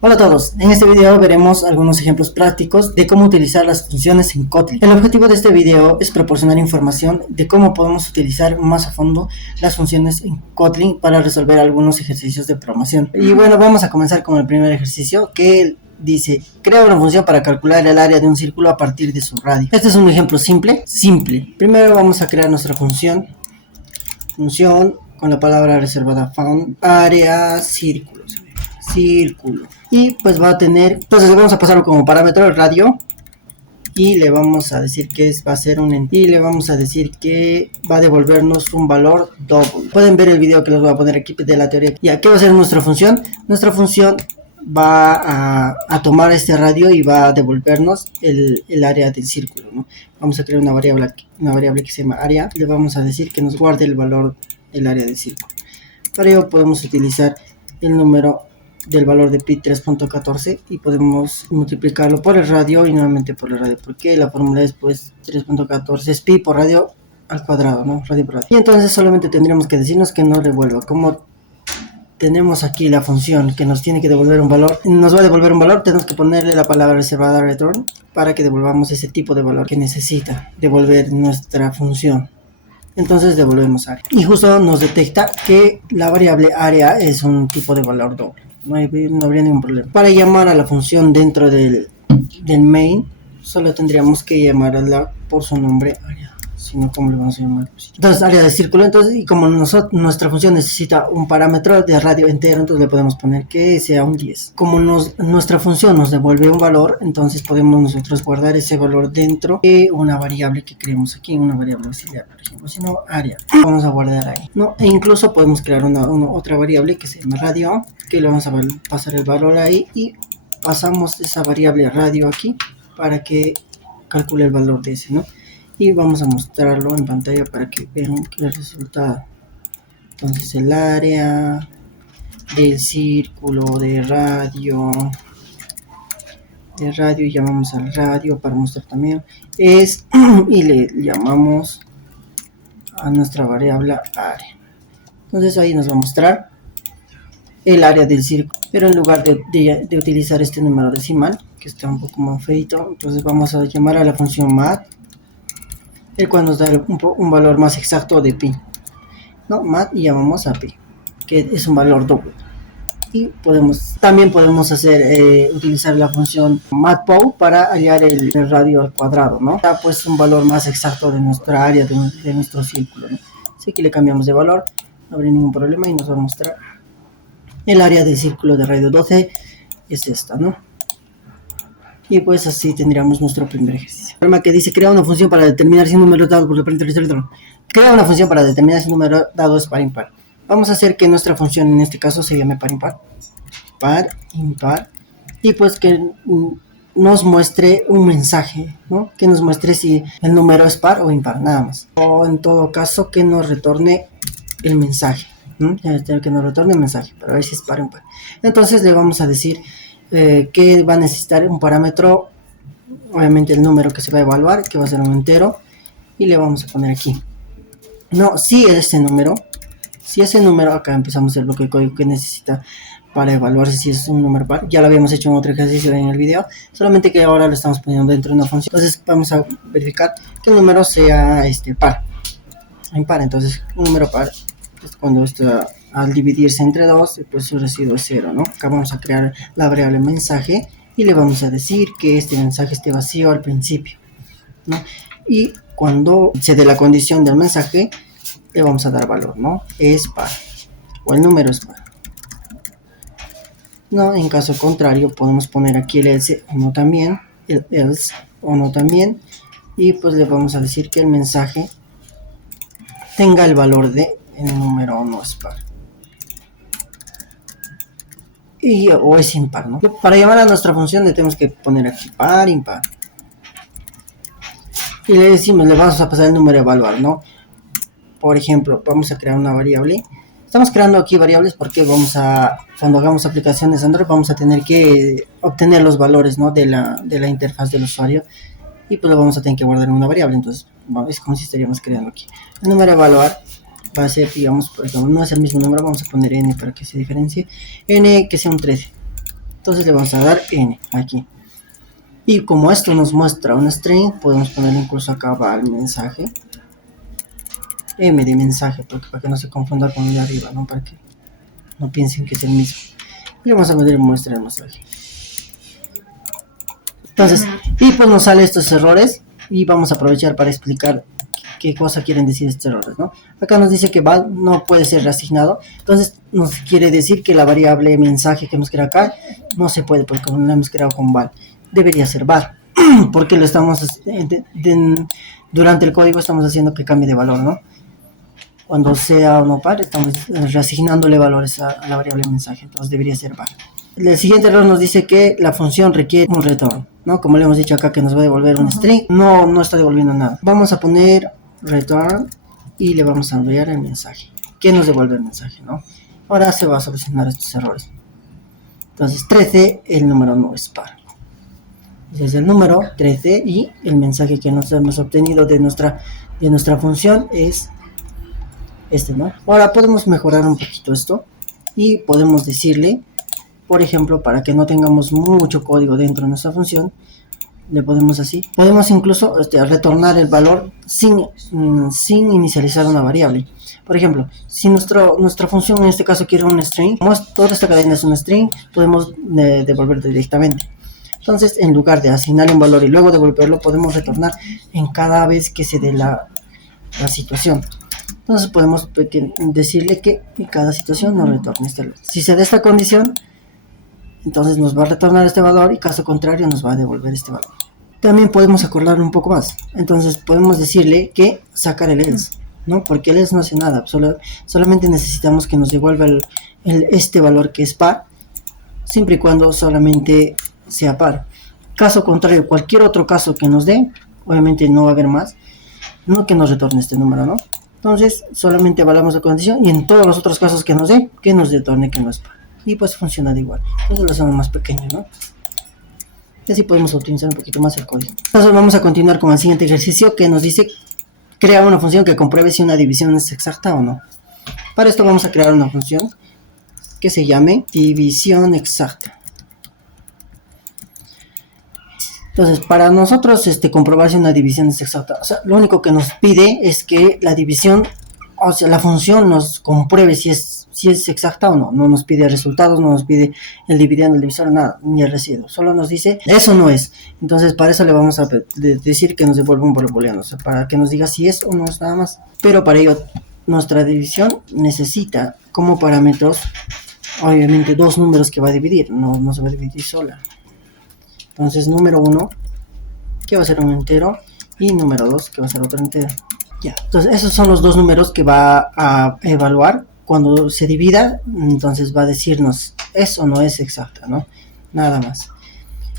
Hola a todos, en este video veremos algunos ejemplos prácticos de cómo utilizar las funciones en Kotlin. El objetivo de este video es proporcionar información de cómo podemos utilizar más a fondo las funciones en Kotlin para resolver algunos ejercicios de programación. Y bueno, vamos a comenzar con el primer ejercicio que dice: crea una función para calcular el área de un círculo a partir de su radio. Este es un ejemplo simple. Primero vamos a crear nuestra función con la palabra reservada found, área círculo, y pues va a tener, entonces vamos a pasarlo como parámetro el radio y le vamos a decir que va a ser y le vamos a decir que va a devolvernos un valor doble. Pueden ver el video que les voy a poner aquí de la teoría. ¿Y qué va a ser nuestra función? Nuestra función va a tomar este radio y va a devolvernos el área del círculo, ¿no? Vamos a crear una variable que se llama área y le vamos a decir que nos guarde el valor del área del círculo. Para ello podemos utilizar el número del valor de pi 3.14 y podemos multiplicarlo por el radio y nuevamente por el radio, porque la fórmula es pues 3.14 es pi por radio al cuadrado, ¿no? Radio por radio. Y entonces solamente tendríamos que decirnos que nos devuelva. Como tenemos aquí la función que nos tiene que devolver un valor, nos va a devolver un valor, tenemos que ponerle la palabra reservada return para que devolvamos ese tipo de valor que necesita devolver nuestra función. Entonces devolvemos área y justo nos detecta que la variable área es un tipo de valor doble. No habría ningún problema. Para llamar a la función dentro del main, solo tendríamos que llamarla por su nombre área. Si no, ¿cómo le vamos a llamar? Entonces, área de círculo. Entonces, y como nuestra función necesita un parámetro de radio entero, entonces le podemos poner que sea un 10. Como nuestra función nos devuelve un valor, entonces podemos nosotros guardar ese valor dentro de una variable que creemos aquí, una variable auxiliar, por ejemplo, si no, área. Vamos a guardar ahí, ¿no? E incluso podemos crear otra variable que se llama radio, que le vamos a pasar el valor ahí y pasamos esa variable radio aquí para que calcule el valor de ese, ¿no? Y vamos a mostrarlo en pantalla para que vean el resultado. Entonces el área del círculo de radio, llamamos al radio para mostrar también es y le llamamos a nuestra variable área. Entonces ahí nos va a mostrar el área del círculo, pero en lugar de utilizar este número decimal que está un poco más feito, entonces vamos a llamar a la función mat, el cual nos da un valor más exacto de pi, ¿no? Mat, y llamamos a pi, que es un valor doble. Y también podemos utilizar la función matpow para hallar el radio al cuadrado, ¿no? Da pues un valor más exacto de nuestra área, de nuestro círculo, ¿no? Así que le cambiamos de valor, no habría ningún problema y nos va a mostrar el área del círculo de radio 12 es esta, ¿no? Y pues así tendríamos nuestro primer ejercicio. El problema que dice: crea una función para determinar si un número dado por crea una función para determinar si un número dado es par o impar. Vamos a hacer que nuestra función en este caso se llame par impar, y pues que nos muestre un mensaje, ¿no? Que nos muestre si el número es par o impar, nada más. O en todo caso que nos retorne el mensaje, ¿no? Que nos retorne el mensaje para ver si es par o impar. Entonces le vamos a decir que va a necesitar un parámetro, obviamente el número que se va a evaluar, que va a ser un entero, y le vamos a poner aquí, no, si ese número, acá empezamos el bloque de código que necesita para evaluar si es un número par. Ya lo habíamos hecho en otro ejercicio en el video, solamente que ahora lo estamos poniendo dentro de una función. Entonces vamos a verificar que el número sea par, impar. Entonces un número par es cuando al dividirse entre 2, pues su residuo es 0, ¿no? Acá vamos a crear la variable mensaje y le vamos a decir que este mensaje esté vacío al principio, ¿no? Y cuando se dé la condición del mensaje, le vamos a dar valor, ¿no? Es par, o el número es par, ¿no? En caso contrario, podemos poner aquí el else o no también, el else o no también, y pues le vamos a decir que el mensaje tenga el valor de el número no es par. O es impar, ¿no? Para llamar a nuestra función le tenemos que poner aquí par, impar. Y le decimos, le vamos a pasar el número a evaluar, ¿no? Por ejemplo, vamos a crear una variable. Estamos creando aquí variables porque cuando hagamos aplicaciones Android, vamos a tener que obtener los valores, ¿no? de la interfaz del usuario. Y pues lo vamos a tener que guardar en una variable. Entonces, es como si estaríamos creando aquí. El número a evaluar va a ser, digamos, por ejemplo, no es el mismo número, vamos a poner n para que se diferencie. N que sea un 13. Entonces le vamos a dar n aquí. Y como esto nos muestra un string, podemos poner incluso acá va el mensaje. M de mensaje, porque para que no se confunda con el de arriba, ¿no? Para que no piensen que es el mismo. Y vamos a poner muestra el mensaje. Entonces, y pues nos sale estos errores. Y vamos a aprovechar para explicar qué cosa quieren decir estos errores, ¿no? Acá nos dice que val no puede ser reasignado. Entonces nos quiere decir que la variable mensaje que hemos creado acá no se puede, porque no la hemos creado con val. Debería ser var. Porque lo estamos durante el código estamos haciendo que cambie de valor, ¿no? Cuando sea o no par, estamos reasignándole valores a la variable mensaje. Entonces debería ser var. El siguiente error nos dice que la función requiere un return, ¿no? Como le hemos dicho acá que nos va a devolver un string, no está devolviendo nada. Vamos a poner return y le vamos a enviar el mensaje. ¿Qué nos devuelve el mensaje, no? Ahora se va a solucionar estos errores. Entonces 13, el número no es par. Ese es el número 13 y el mensaje que nos hemos obtenido de nuestra función es este, ¿no? Ahora podemos mejorar un poquito esto y podemos decirle, por ejemplo, para que no tengamos mucho código dentro de nuestra función, le podemos así. Podemos incluso retornar el valor sin inicializar una variable. Por ejemplo, si nuestra función en este caso quiere un string, como toda esta cadena es un string, podemos devolverlo directamente. Entonces, en lugar de asignarle un valor y luego devolverlo, podemos retornar en cada vez que se dé la situación. Entonces podemos decirle que en cada situación nos retorne este valor. Si se da esta condición, entonces nos va a retornar este valor y caso contrario nos va a devolver este valor. También podemos acordarlo un poco más. Entonces podemos decirle que sacar el else, ¿no? Porque el else no hace nada. Solamente necesitamos que nos devuelva este valor que es par, siempre y cuando solamente sea par. Caso contrario, cualquier otro caso que nos dé, obviamente no va a haber más, no que nos retorne este número, ¿no? Entonces solamente evaluamos la condición y en todos los otros casos que nos dé, que nos retorne que no es par. Y pues funciona de igual. Entonces lo hacemos más pequeño, ¿no? Y así podemos optimizar un poquito más el código. Entonces vamos a continuar con el siguiente ejercicio que nos dice crear una función que compruebe si una división es exacta o no. Para esto vamos a crear una función que se llame división exacta. Entonces, para nosotros comprobar si una división es exacta, o sea, lo único que nos pide es que la división, o sea, la función nos compruebe si es exacta o no. No nos pide resultados, no nos pide el dividendo, el divisor, nada, ni el residuo. Solo nos dice, eso no es. Entonces, para eso le vamos a decir que nos devuelva un valor booleano, o sea, para que nos diga si es o no es nada más. Pero para ello, nuestra división necesita como parámetros, obviamente, dos números que va a dividir, no se va a dividir sola. Entonces, número 1, que va a ser un entero, y número 2, que va a ser otro entero. Ya, entonces esos son los dos números que va a evaluar. Cuando se divida, entonces va a decirnos es o no es exacta, ¿no? Nada más.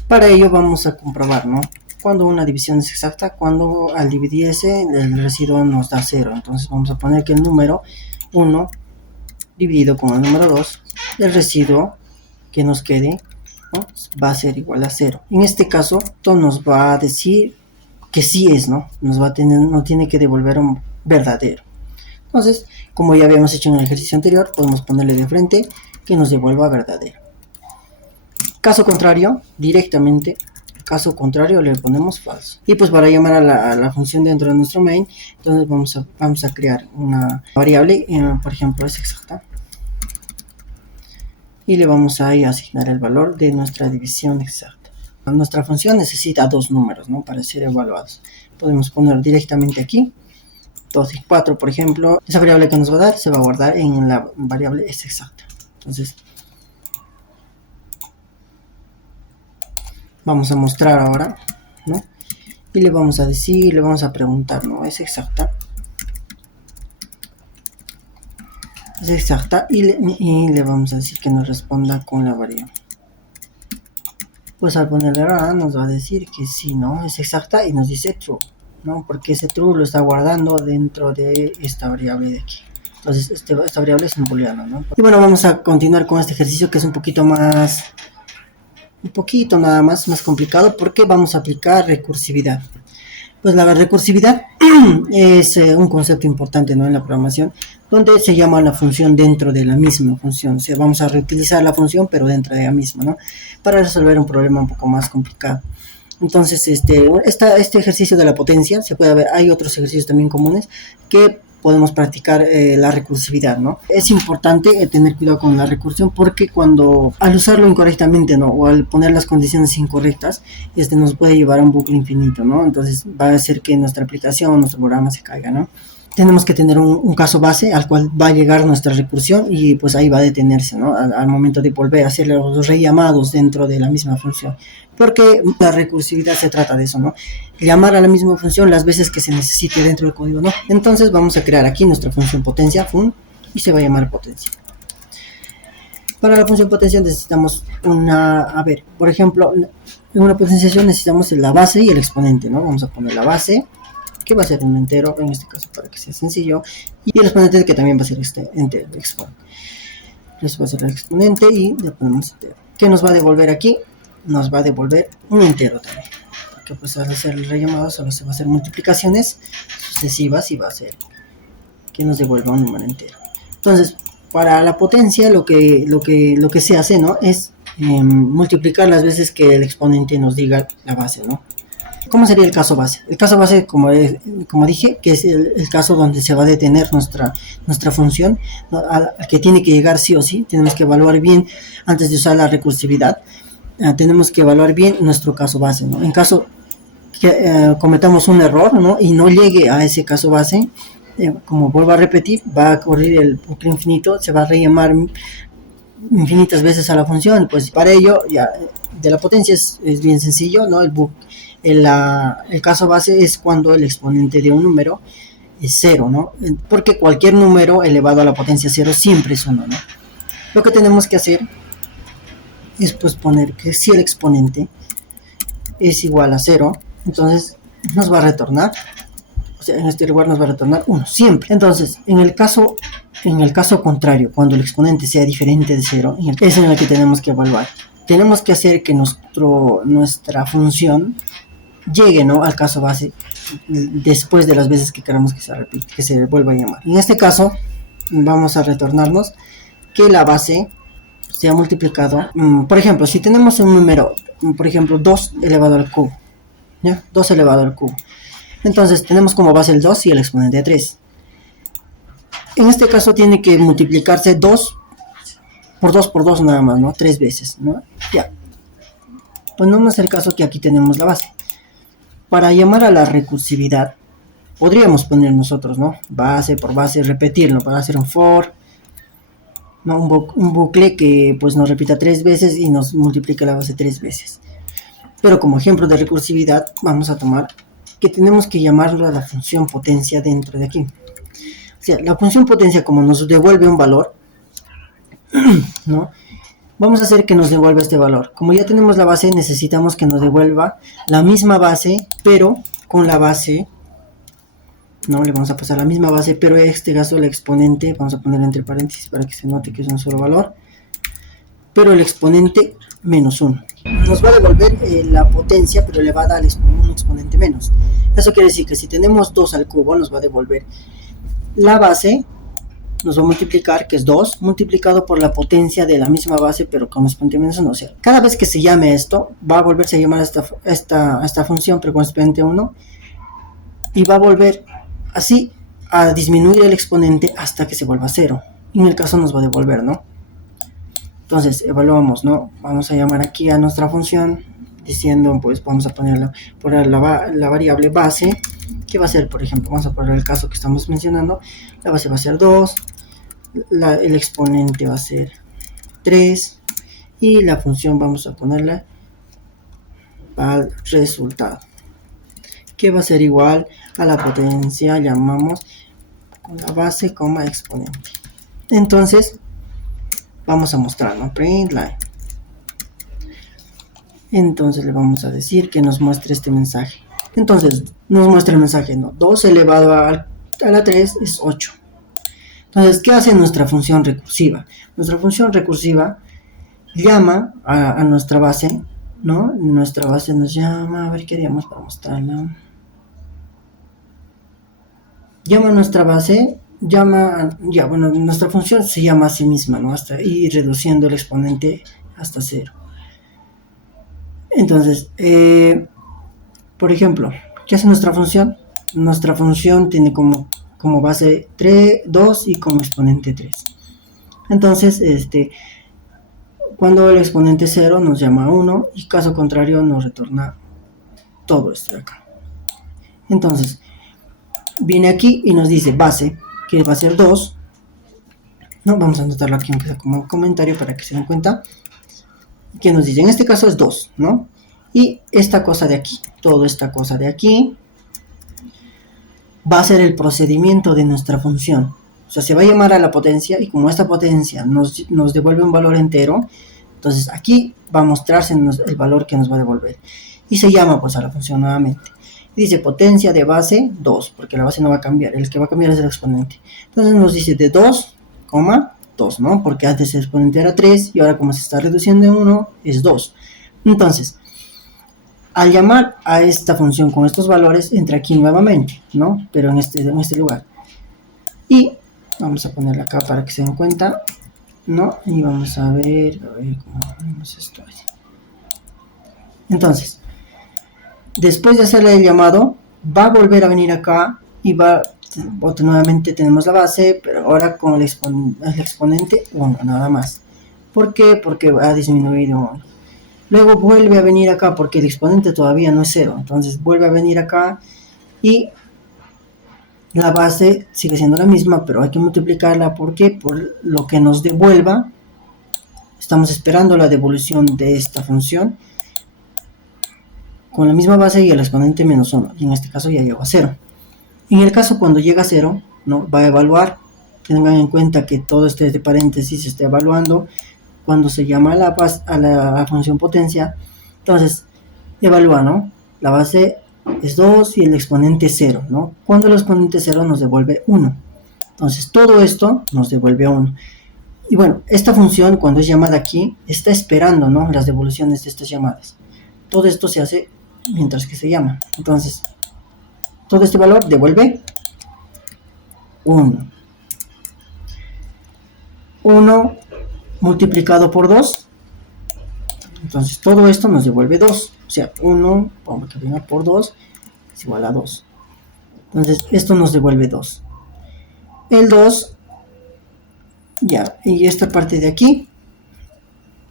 Para ello vamos a comprobar, ¿no? Cuando una división es exacta, cuando al dividirse el residuo nos da 0. Entonces vamos a poner que el número 1 dividido con el número 2, el residuo que nos quede, ¿no? Va a ser igual a 0. En este caso, esto nos va a decir que sí es, ¿no? No tiene que devolver un verdadero. Entonces, como ya habíamos hecho en el ejercicio anterior, podemos ponerle de frente que nos devuelva verdadero. Caso contrario, directamente, caso contrario le ponemos falso. Y pues para llamar a la función dentro de nuestro main, entonces vamos a crear una variable, por ejemplo es exacta. Y le vamos a asignar el valor de nuestra división exacta. Nuestra función necesita dos números, ¿no? Para ser evaluados. Podemos poner directamente aquí 2 y 4, por ejemplo. Esa variable que nos va a dar se va a guardar en la variable es exacta. Entonces vamos a mostrar ahora, ¿no? Y le vamos a decir, le vamos a preguntar, ¿no? Es exacta. Es exacta y le vamos a decir que nos responda con la variable. Pues al ponerle A nos va a decir que sí, ¿no? Es exacta y nos dice true, ¿no? Porque ese true lo está guardando dentro de esta variable de aquí. Entonces esta variable es un booleano, ¿no? Y bueno, vamos a continuar con este ejercicio que es un poquito nada más complicado porque vamos a aplicar recursividad. Pues la recursividad es un concepto importante, ¿no?, en la programación, donde se llama la función dentro de la misma función. O sea, vamos a reutilizar la función, pero dentro de la misma, ¿no?, para resolver un problema un poco más complicado. Entonces, este ejercicio de la potencia, se puede ver, hay otros ejercicios también comunes que podemos practicar la recursividad, ¿no? Es importante tener cuidado con la recursión, porque cuando al usarlo incorrectamente, ¿no?, o al poner las condiciones incorrectas, nos puede llevar a un bucle infinito, ¿no? Entonces va a hacer que nuestra aplicación, nuestro programa se caiga, ¿no? Tenemos que tener un caso base al cual va a llegar nuestra recursión, y pues ahí va a detenerse, ¿no?, al momento de volver a hacer los rellamados dentro de la misma función, porque la recursividad se trata de eso, ¿no?, llamar a la misma función las veces que se necesite dentro del código, ¿no? Entonces vamos a crear aquí nuestra función potencia, y se va a llamar potencia. Para la función potencia necesitamos por ejemplo, en una potenciación necesitamos la base y el exponente, ¿no? Vamos a poner la base, que va a ser un entero, en este caso para que sea sencillo, y el exponente, que también va a ser entero, exponente. Entonces va a ser el exponente y le ponemos entero. ¿Qué nos va a devolver aquí? Nos va a devolver un entero también, porque pues al hacer el rellamado solo se va a hacer multiplicaciones sucesivas y va a ser que nos devuelva un número entero. Entonces, para la potencia lo que se hace, ¿no?, es multiplicar las veces que el exponente nos diga la base, ¿no? ¿Cómo sería el caso base? El caso base, como dije, que es el caso donde se va a detener nuestra función, ¿no?, al que tiene que llegar sí o sí. Tenemos que evaluar bien, antes de usar la recursividad, tenemos que evaluar bien nuestro caso base, ¿no? En caso que cometamos un error, ¿no?, y no llegue a ese caso base, como vuelvo a repetir, va a correr el bucle infinito, se va a rellamar infinitas veces a la función. Pues para ello, ya de la potencia es bien sencillo, ¿no? El caso base es cuando el exponente de un número es 0, ¿no? Porque cualquier número elevado a la potencia 0 siempre es 1, ¿no? Lo que tenemos que hacer es pues poner que si el exponente es igual a 0, entonces nos va a retornar, o sea, en este lugar nos va a retornar 1 siempre. Entonces, en el caso contrario, cuando el exponente sea diferente de 0, es en el que tenemos que evaluar. Tenemos que hacer que nuestra función llegue, ¿no?, al caso base después de las veces que queramos que se repita, que se vuelva a llamar. En este caso vamos a retornarnos que la base se ha multiplicado. Por ejemplo, si tenemos un número, por ejemplo 2 elevado al cubo, ¿ya? 2 elevado al cubo, entonces tenemos como base el 2 y el exponente 3. En este caso tiene que multiplicarse 2 por 2 por 2 nada más, ¿no?, 3 veces, ¿no? Ya, pues no es el caso que aquí tenemos la base. Para llamar a la recursividad, podríamos poner nosotros, ¿no?, base por base, repetirlo, para hacer un for, ¿no?, un bucle que pues nos repita 3 veces y nos multiplica la base 3 veces. Pero como ejemplo de recursividad, vamos a tomar que tenemos que llamarlo a la función potencia dentro de aquí. O sea, la función potencia, como nos devuelve un valor, ¿no?, vamos a hacer que nos devuelva este valor. Como ya tenemos la base, necesitamos que nos devuelva la misma base, pero con la base, ¿no?, le vamos a pasar la misma base, pero en este caso el exponente, vamos a ponerlo entre paréntesis para que se note que es un solo valor, pero el exponente menos 1. Nos va a devolver la potencia, pero elevada al un exponente menos. Eso quiere decir que si tenemos 2 al cubo, nos va a devolver la base, nos va a multiplicar, que es 2, multiplicado por la potencia de la misma base, pero con exponente menos 1. O sea, cada vez que se llame esto, va a volverse a llamar esta función, pero con exponente 1, y va a volver así a disminuir el exponente hasta que se vuelva a 0. Y en el caso nos va a devolver, ¿no? Entonces, evaluamos, ¿no? Vamos a llamar aquí a nuestra función, diciendo, pues vamos a poner la variable base, que va a ser, por ejemplo, vamos a poner el caso que estamos mencionando, la base va a ser 2, el exponente va a ser 3, y la función vamos a ponerla al resultado, que va a ser igual a la potencia, llamamos con la base, exponente. Entonces, vamos a mostrar, ¿no?, print line. Entonces le vamos a decir que nos muestre este mensaje. Entonces nos muestra el mensaje, ¿no?, 2 elevado a la 3 es 8. Entonces, ¿qué hace nuestra función recursiva? Nuestra función recursiva llama a nuestra base, ¿no? Nuestra base nos llama, a ver qué haríamos para mostrarla. llama a nuestra base, nuestra función se llama a sí misma, ¿no? Hasta ir reduciendo el exponente hasta 0. Entonces, por ejemplo, ¿qué hace nuestra función? Nuestra función tiene como base 3, 2 y como exponente 3. Entonces, cuando el exponente 0 nos llama a 1 y caso contrario nos retorna todo esto de acá. Entonces, viene aquí y nos dice base, que va a ser 2. No, vamos a anotarlo aquí como comentario para que se den cuenta. Que nos dice, en este caso es 2, ¿no? Y esta cosa de aquí, toda esta cosa de aquí, va a ser el procedimiento de nuestra función. O sea, se va a llamar a la potencia y como esta potencia nos devuelve un valor entero, entonces aquí va a mostrarse el valor que nos va a devolver. Y se llama pues a la función nuevamente. Dice potencia de base 2, porque la base no va a cambiar, el que va a cambiar es el exponente. Entonces nos dice de 2, 2, ¿no? Porque antes el exponente era 3 y ahora como se está reduciendo en 1 es 2. Entonces, al llamar a esta función con estos valores, entra aquí nuevamente, ¿no? Pero en este lugar. Y vamos a ponerla acá para que se den cuenta, ¿no? Y vamos a ver cómo ponemos esto. Entonces, después de hacerle el llamado, va a volver a venir acá y nuevamente tenemos la base, pero ahora con el exponente 1, nada más. ¿Por qué? Porque ha disminuido 1. Luego vuelve a venir acá porque el exponente todavía no es 0. Entonces vuelve a venir acá y la base sigue siendo la misma, pero hay que multiplicarla. ¿Por qué? Por lo que nos devuelva. Estamos esperando la devolución de esta función con la misma base y el exponente menos 1. Y en este caso ya llegó a 0. En el caso cuando llega a 0, ¿no? Va a evaluar. Tengan en cuenta que todo este de paréntesis se está evaluando cuando se llama a la función potencia. Entonces, evalúa, ¿no? La base es 2 y el exponente 0, ¿no? Cuando el exponente 0 nos devuelve 1. Entonces, todo esto nos devuelve 1. Y bueno, esta función, cuando es llamada aquí, está esperando, ¿no? Las devoluciones de estas llamadas. Todo esto se hace mientras que se llama. Entonces, todo este valor devuelve 1. 1 multiplicado por 2. Entonces, todo esto nos devuelve 2. O sea, 1, vamos a poner por 2, es igual a 2. Entonces, esto nos devuelve 2. El 2, ya, y esta parte de aquí,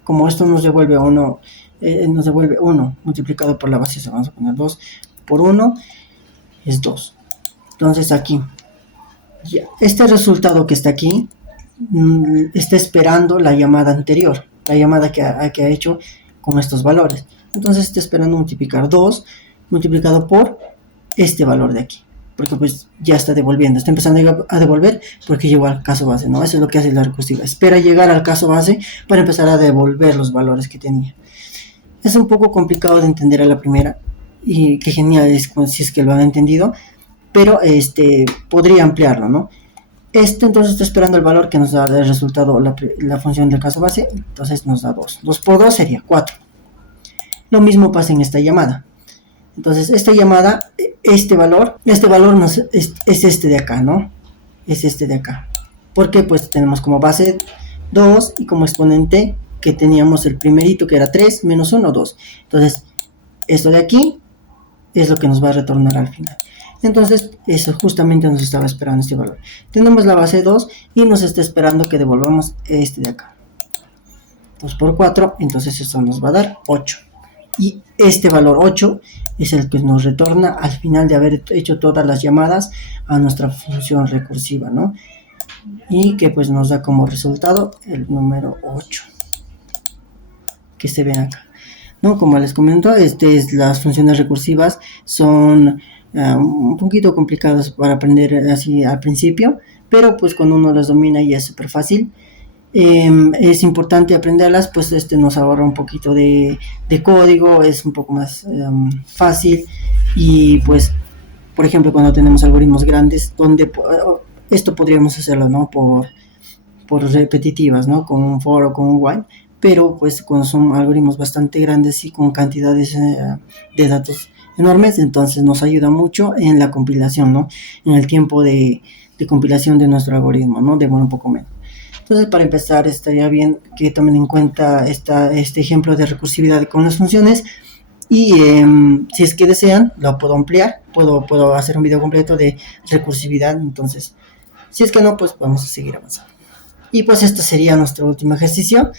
como esto nos devuelve 1, multiplicado por la base, vamos a poner 2 por 1, es 2. Entonces, aquí, ya, este resultado que está aquí, está esperando la llamada anterior, la llamada que ha hecho con estos valores. Entonces está esperando multiplicar 2 multiplicado por este valor de aquí, porque pues ya está devolviendo, está empezando a devolver porque llegó al caso base, ¿no? Eso es lo que hace la recursiva, espera llegar al caso base para empezar a devolver los valores que tenía. Es un poco complicado de entender a la primera y qué genial es si es que lo han entendido, pero podría ampliarlo, ¿no? Entonces está esperando el valor que nos da el resultado, la función del caso base, entonces nos da 2. 2 por 2 sería 4. Lo mismo pasa en esta llamada. Entonces esta llamada, este valor es este de acá, ¿no? Es este de acá. Porque pues tenemos como base 2 y como exponente que teníamos el primerito que era 3 menos 1, 2. Entonces esto de aquí es lo que nos va a retornar al final. Entonces, eso justamente nos estaba esperando este valor. Tenemos la base 2 y nos está esperando que devolvamos este de acá. 2 por 4, entonces eso nos va a dar 8. Y este valor 8 es el que nos retorna al final de haber hecho todas las llamadas a nuestra función recursiva, ¿no? Y que pues nos da como resultado el número 8. Que se ven acá, ¿no? Como les comento, las funciones recursivas son un poquito complicadas para aprender así al principio, pero pues cuando uno las domina ya es súper fácil. Es importante aprenderlas, pues nos ahorra un poquito de código, es un poco más fácil y pues por ejemplo cuando tenemos algoritmos grandes donde esto podríamos hacerlo, ¿no? por repetitivas, ¿no? Con un for o con un while, pero pues cuando son algoritmos bastante grandes y con cantidades de datos enormes, entonces nos ayuda mucho en la compilación, ¿no? En el tiempo de compilación de nuestro algoritmo, ¿no? Demora un poco menos. Entonces, para empezar, estaría bien que tomen en cuenta este ejemplo de recursividad con las funciones. Y si es que desean, lo puedo ampliar, puedo hacer un video completo de recursividad. Entonces, si es que no, pues vamos a seguir avanzando. Y pues este sería nuestro último ejercicio.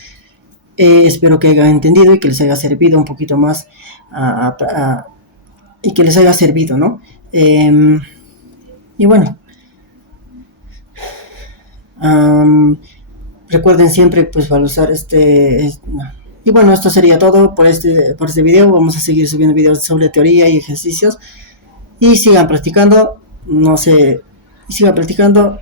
Espero que hayan entendido y que les haya servido un poquito más y que les haya servido, ¿no? Y bueno, recuerden siempre pues usar y bueno, esto sería todo por este video. Vamos a seguir subiendo videos sobre teoría y ejercicios, y sigan practicando, no sé, sigan practicando